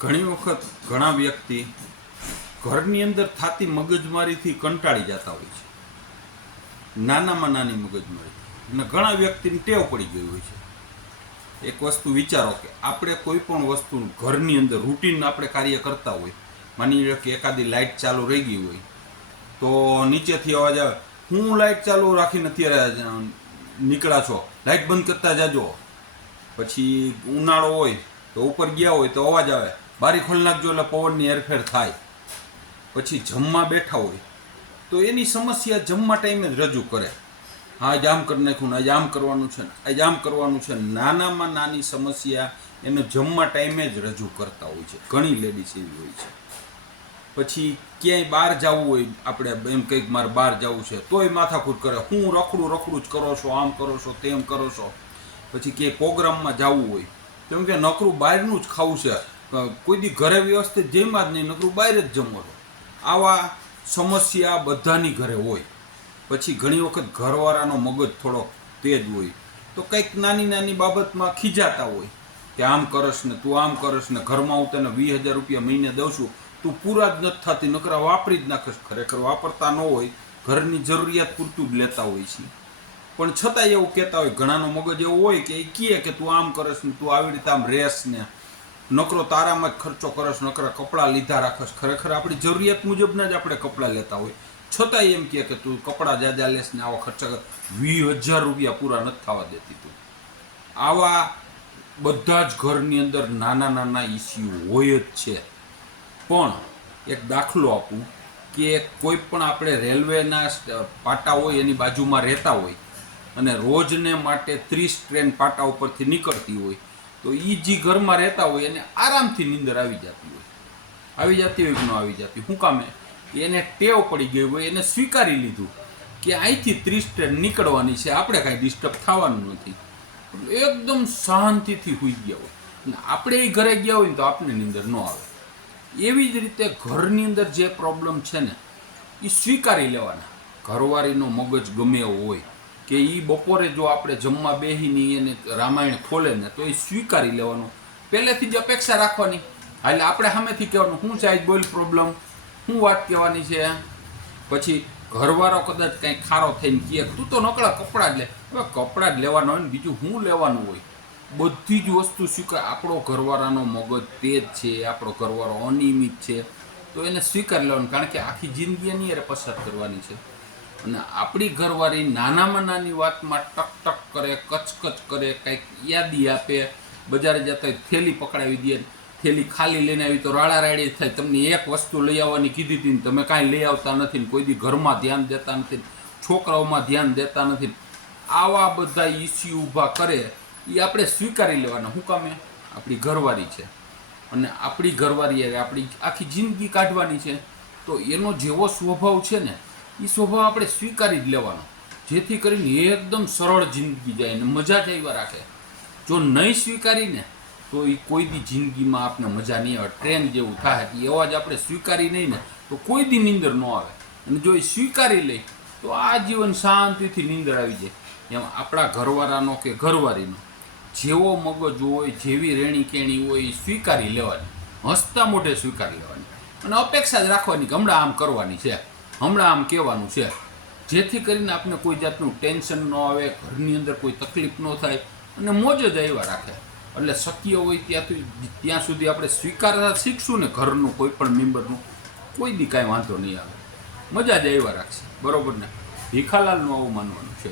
ઘણી વખત ઘણા વ્યક્તિ ઘરની અંદર થતી મગજમારીથી કંટાળી જતા હોય છે, નાનામાં નાની મગજમારી, અને ઘણા વ્યક્તિને ટેવ પડી ગઈ હોય છે. એક વસ્તુ વિચારો કે આપણે કોઈ પણ વસ્તુ ઘરની અંદર રૂટીન આપણે કાર્ય કરતા હોય, માની લો કે એકાદી લાઇટ ચાલુ રહી ગઈ હોય તો નીચેથી અવાજ આવે, હું લાઇટ ચાલુ રાખીને અત્યારે નીકળ્યા છો, લાઇટ બંધ કરતા જાજો. પછી ઉનાળો હોય તો ઉપર ગયા હોય તો અવાજ આવે, બારી ખોલી નાખજો એટલે પવનની હેરફેર થાય. પછી જમવા બેઠા હોય તો એની સમસ્યા જમવા ટાઈમે જ રજૂ કરે, હા આજ આમ કરી નાખ્યું ને, આજ આમ કરવાનું છે ને, આજ આમ કરવાનું છે. નાનામાં નાની સમસ્યા એને જમવા ટાઈમે જ રજૂ કરતા હોય છે. ઘણી લેડીઝ એવી હોય છે. પછી ક્યાંય બહાર જવું હોય, આપણે એમ કંઈક મારે બહાર જવું છે તોય માથાકૂટ કરે, હું રખડું જ કરો છો, આમ કરો છો, તેમ કરો છો. પછી ક્યાંય પ્રોગ્રામમાં જવું હોય કેમ કે નકરું બહારનું જ ખાવું છે, કોઈ દી ઘરે વ્યવસ્થિત જમ્યા જ નહીં, નકરું બહાર જ જમો છો. આવા સમસ્યા બધાની ઘરે હોય. પછી ઘણી વખત ઘરવાળાનો મગજ થોડો તેજ હોય તો કંઈક નાની નાની બાબતમાં ખીજાતા હોય કે આમ કરશ ને, તું આમ કરશ ને, ઘરમાં હું તને 20,000 રૂપિયા મહિને દઉં છું, તું પૂરા જ નથી થતી, નકરા વાપરી જ નાખશ. ખરેખર વાપરતા ન હોય, ઘરની જરૂરિયાત પૂરતું જ લેતા હોય છે, પણ છતાંય એવું કહેતા હોય. ઘણાનો મગજ એવું હોય કે એ કહે કે તું આમ કરશ ને, તું આવી રીતે આમ રહેશ ને, નકરો તારામાં જ ખર્ચો કરશ, નકરા કપડાં લીધા રાખશ. ખરેખર આપણી જરૂરિયાત મુજબના જ આપણે કપડાં લેતા હોય, છતાંય એમ કહે કે તું કપડાં જાજા લેશ ને, આવા ખર્ચા કર, 20,000 રૂપિયા પૂરા નથી થવા દેતી તું. આવા બધા જ ઘરની અંદર નાના નાના ઇસ્યુ હોય જ છે. પણ એક દાખલો આપું કે કોઈ પણ આપણે રેલવેના પાટા હોય એની બાજુમાં રહેતા હોય અને રોજને માટે 30 ટ્રેન પાટા ઉપરથી નીકળતી હોય તો એ જે ઘરમાં રહેતા હોય એને આરામથી નીંદર આવી જતી હોય કે ન આવી જતી. શું કામે? એને ટેવ પડી ગઈ હોય, એને સ્વીકારી લીધું કે અહીંથી 30 ટ્રેન નીકળવાની છે, આપણે કાંઈ ડિસ્ટર્બ થવાનું નથી, એકદમ શાંતિથી સૂઈ ગયા હોય. અને આપણે એ ઘરે ગયા હોય ને તો આપણને નીંદર ન આવે. એવી જ રીતે ઘરની અંદર જે પ્રોબ્લેમ છે ને એ સ્વીકારી લેવાના. ઘરવાળીનો મગજ ગમે એવો હોય કે એ બપોરે જો આપણે જમવા બેસીને એને રામાયણ ખોલે ને તો એ સ્વીકારી લેવાનું, પહેલેથી જ અપેક્ષા રાખવાની. એટલે આપણે સામેથી કહેવાનું, શું છે આજ બોલ પ્રોબ્લેમ, શું વાત કહેવાની છે. પછી ઘરવાળો કદાચ કંઈક ખારો થઈને કહે, તું તો નકળા કપડાં જ લે. હવે કપડાં જ લેવાના હોય ને, બીજું શું લેવાનું હોય? બધી જ વસ્તુ સ્વીકાર. આપણો ઘરવાળાનો મગજ તેજ છે, આપણો ઘરવાળો અનિયમિત છે તો એને સ્વીકાર લેવાનું, કારણ કે આખી જિંદગી એની અરે પસાર કરવાની છે. અને આપણી ઘરવાળી નાનામાં નાની વાતમાં ટક ટક કરે, કચકચ કરે, કંઈક યાદી આપે, બજારે જતા થેલી પકડાવી દે, થેલી ખાલી લઈને આવી તો રાડારાડી થાય, તમને એક વસ્તુ લઈ આવવાની કીધી હતી ને તમે કાંઈ લઈ આવતા નથી ને, કોઈ દી ઘરમાં ધ્યાન દેતા નથી, છોકરાઓમાં ધ્યાન દેતા નથી. આવા બધા ઇસ્યુ ઊભા કરે એ આપણે સ્વીકારી લેવાના. શું કામે? આપણી ઘરવાળી છે અને આપણી ઘરવાળી આપણી આખી જિંદગી કાઢવાની છે તો એનો જેવો સ્વભાવ છે ને એ સ્વભાવ આપણે સ્વીકારી જ લેવાનો, જેથી કરીને એકદમ સરળ જિંદગી જાય ને મજા જ આવ્યા રાખે. જો નહીં સ્વીકારીને તો એ કોઈ દી જિંદગીમાં આપણે મજા નહીં આવે, ટ્રેન જેવું થાય. એવા જ આપણે સ્વીકારી નહીં ને તો કોઈ દી નીંદર ન આવે. અને જો એ સ્વીકારી લે તો આ જીવન શાંતિથી નીંદર આવી જાય. એમ આપણા ઘરવાળાનો કે ઘરવાળીનો જેવો મગજ હોય, જેવી રેણી કેણી હોય એ સ્વીકારી લેવાની, હસતા મોઢે સ્વીકારી લેવાની, અને અપેક્ષા જ રાખવાની કે હમણાં આમ કરવાની છે, હમણાં આમ કહેવાનું છે, જેથી કરીને આપણે કોઈ જાતનું ટેન્શન ન આવે, ઘરની અંદર કોઈ તકલીફ ન થાય અને મોજ જ આવ્યા રાખે. એટલે શક્ય હોય ત્યાં સુધી આપણે સ્વીકારતા શીખશું ને ઘરનું કોઈ પણ મેમ્બરનું, કોઈ દી કાંઈ વાંધો નહીં આવે, મજા જ આવ્યા રાખશે. બરાબર ને? ભીખાલાલનું આવું માનવાનું છે.